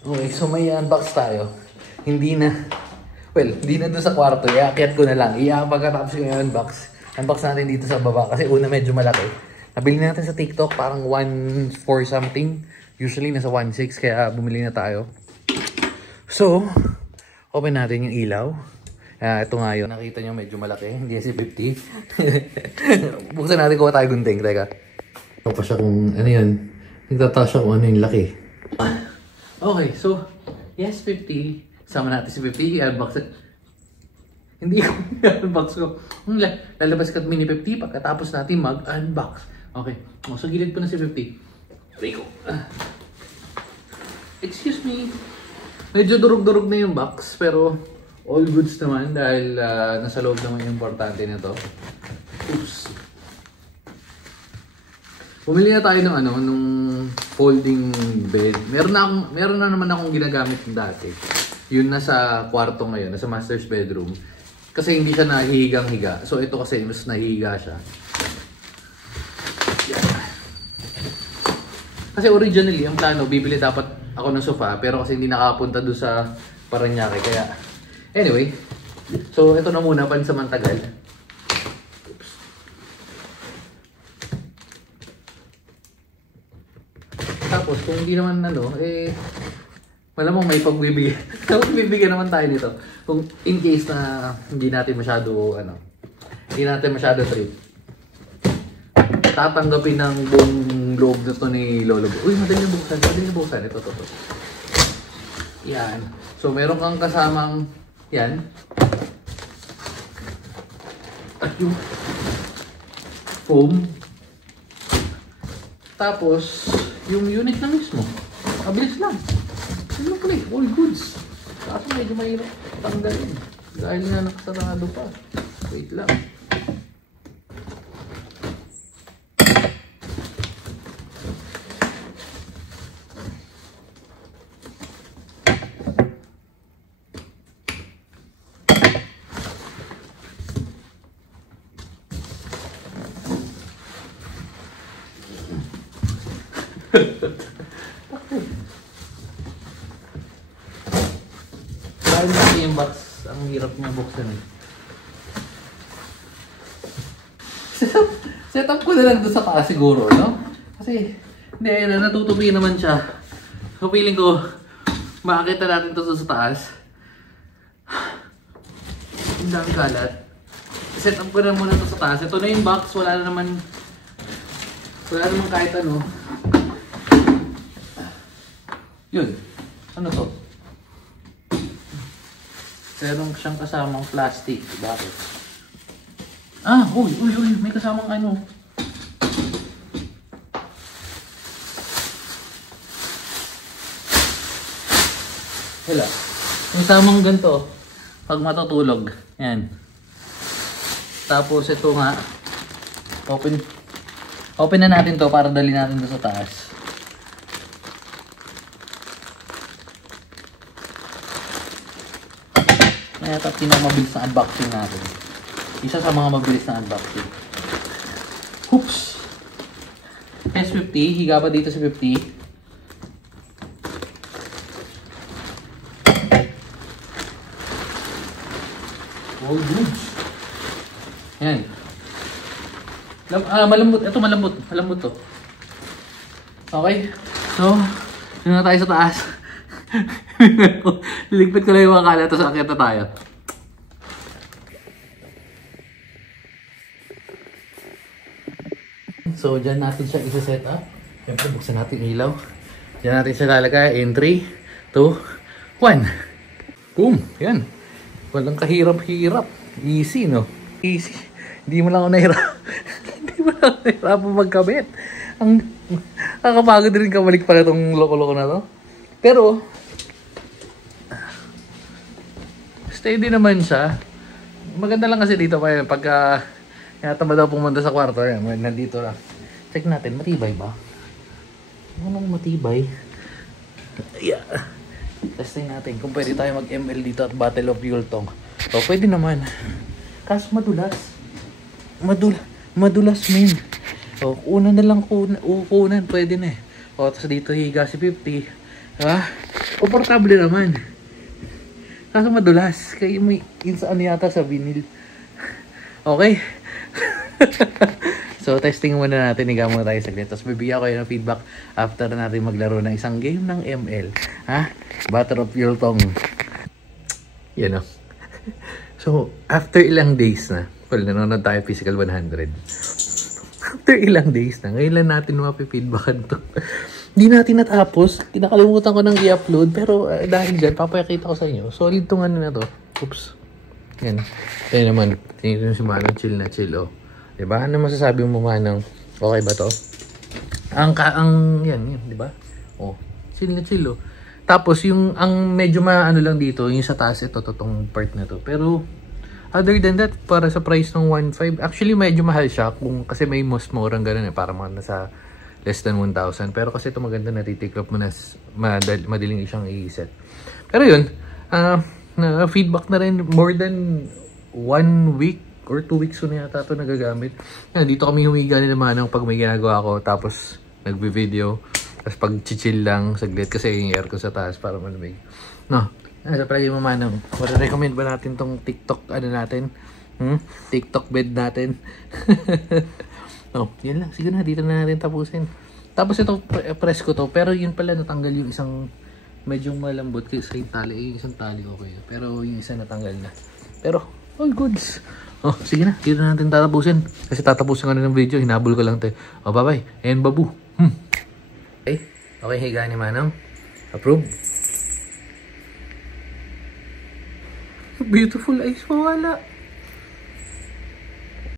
Okay, so may unbox tayo. Hindi na, hindi na doon sa kwarto. Iakyat ko na lang. Pagkatapos ko yung unbox natin dito sa baba. Kasi una medyo malaki. Nabili natin sa TikTok parang 1.4 something. Usually nasa 1.6 kaya bumili na tayo. So, open natin yung ilaw. Ito nga yun. Nakita nyo medyo malaki. Hindi kasi 50. Buksan natin kung tayo gunting. Teka. Ito pa siya kung ano yun. Nagtataas siya kung ano yung laki. Okay, so, yes, 50. Sama natin si 50. I-unbox it. Hindi ko i-unbox ko. Lalabas ka mini 50 pagkatapos natin mag-unbox. Okay. So, gilid po na si 50. Rico. Excuse me. Medyo durug-durug na yung box, pero all goods naman dahil nasa loob naman yung importante nito. Oops. Bumili na tayo ng nung folding bed. Meron na naman akong ginagamit dati. Yun nasa kwarto ngayon, nasa master's bedroom. Kasi hindi siya nahihigang-higa. So ito kasi mas nahihiga siya. Yeah. Kasi originally, ang plano, bibili dapat ako ng sofa. Pero kasi hindi nakapunta doon sa Paranaque. Kaya, anyway. So ito na muna, pansamantagal. Tapos, kung hindi naman malamang may pagbibigyan. Pagbibigyan naman tayo nito. Kung in case na hindi natin masyado, hindi natin masyado trip. Tatanggapin ng buong loob nito ni Lolo. Uy, madali na buksan. Ito. Yan. So, meron kang kasamang, yan. At yung foam. Tapos, yung unit na mismo. Mabilis lang. Simple. All goods. Kaso medyo mahirap tanggalin. Dahil na nakasarado pa. Wait lang. Dahil na yung box, ang hirap niya buksan eh. Set up ko na lang doon sa taas siguro, no? Kasi, hindi, natutupi naman siya. So, feeling ko, makakita natin ito sa taas. Hindi ang kalat. Set up ko na muna ito sa taas. Ito na yung box, wala naman kahit ano. Yun. Ano to? Meron siyang kasamang plastic. Bakit? Uy. May kasamang ano. Wala. May kasamang ganito. Pag matutulog. Yan. Tapos ito nga. Open na natin to para dali natin to sa taas. Ito pinakamabilis na unboxing natin. Isa sa mga mabilis na unboxing. Oops! S50. Higa pa dito sa 50. All goods. Yan. Malambot. Ito malambot. Malambot to. Okay. So, yun na tayo sa taas. Liligpit ko lang yung mga kalat, tapos akyat na tayo. So, dyan natin siya isa-set up. Siyempre, buksan natin ilaw. Dyan natin siya lalagay in 3, 2, 1. Boom! Yan. Walang kahirap-hirap. Easy, no? Easy. Hindi mo lang ako nahirapan magkabit. Ang nakakapagod rin kabalik pala itong loko-loko na to. Pero, steady naman siya. Maganda lang kasi dito pa pagka tama daw pumunta sa kwarto. Yan, nandito lang. Check natin, matibay ba? Anong matibay? Yeah. Testing natin kung pwede tayo mag-ML dito at Battle of Yultong. O, pwede naman. Kaso madulas. Madulas, men. O, una na lang kunan. Pwede na eh. O, tapos dito higa si 50. Diba? komportable naman. Kaso madulas. Kaya may ano yata sa vinyl. Okay. So, testing muna natin. Higa muna tayo saglit. Tapos bibigyan ko kayo ng feedback after natin maglaro ng isang game ng ML. Ha? Battle of Your Tongue. Yan o. So, after ilang days na, well, nanonood tayo Physical 100. After ilang days na, ngayon lang natin mapipeedbackan to. Hindi natin natapos. Kinakalimutan ko nang i-upload. Pero dahil dyan, papakita ko sa inyo. Solid tong ano na to. Oops. Yan. Kaya naman, tingin si Manong chill na chill, oh. Diba? Ano masasabi mo, Manong? Okay ba to? Yan, diba? Oh, chill na chill, oh. Tapos, ang medyo maano lang dito, yung sa taas, ito, tong part na to. Pero, other than that, para sa price ng 1.5, actually, medyo mahal siya. Kasi may most morang ganun, eh. Para mga nasa less than 1,000. Pero kasi ito maganda, natitiklop mo na madaling siyang i-set. Pero yun, na feedback na rin more than 1 week or 2 weeks ko na yata ito nagagamit. Yan, dito kami humiga ni Manong pag may ginagawa ko. Tapos nagbe-video. Tapos pag chill lang saglit kasi yung air ko sa taas para malamig. No, sa palagi mo, Manong, recommend ba natin tong TikTok natin? TikTok bed natin? No, yan lang. Sige na, dito na natin tapusin. Tapos ito, press ko to. Pero yun pala natanggal yung isang medyo malambot kasi yung tali. Yung isang tali okay. Pero yung isa natanggal na. Pero, all goods. Oh, sige na. Dito na natin tatapusin. Kasi tatapusin ko na ng video. Hinabol ko lang tayo. Oh, bye-bye. And babu. Okay. Okay, higa ni Manong. Approve. Beautiful eyes, wala.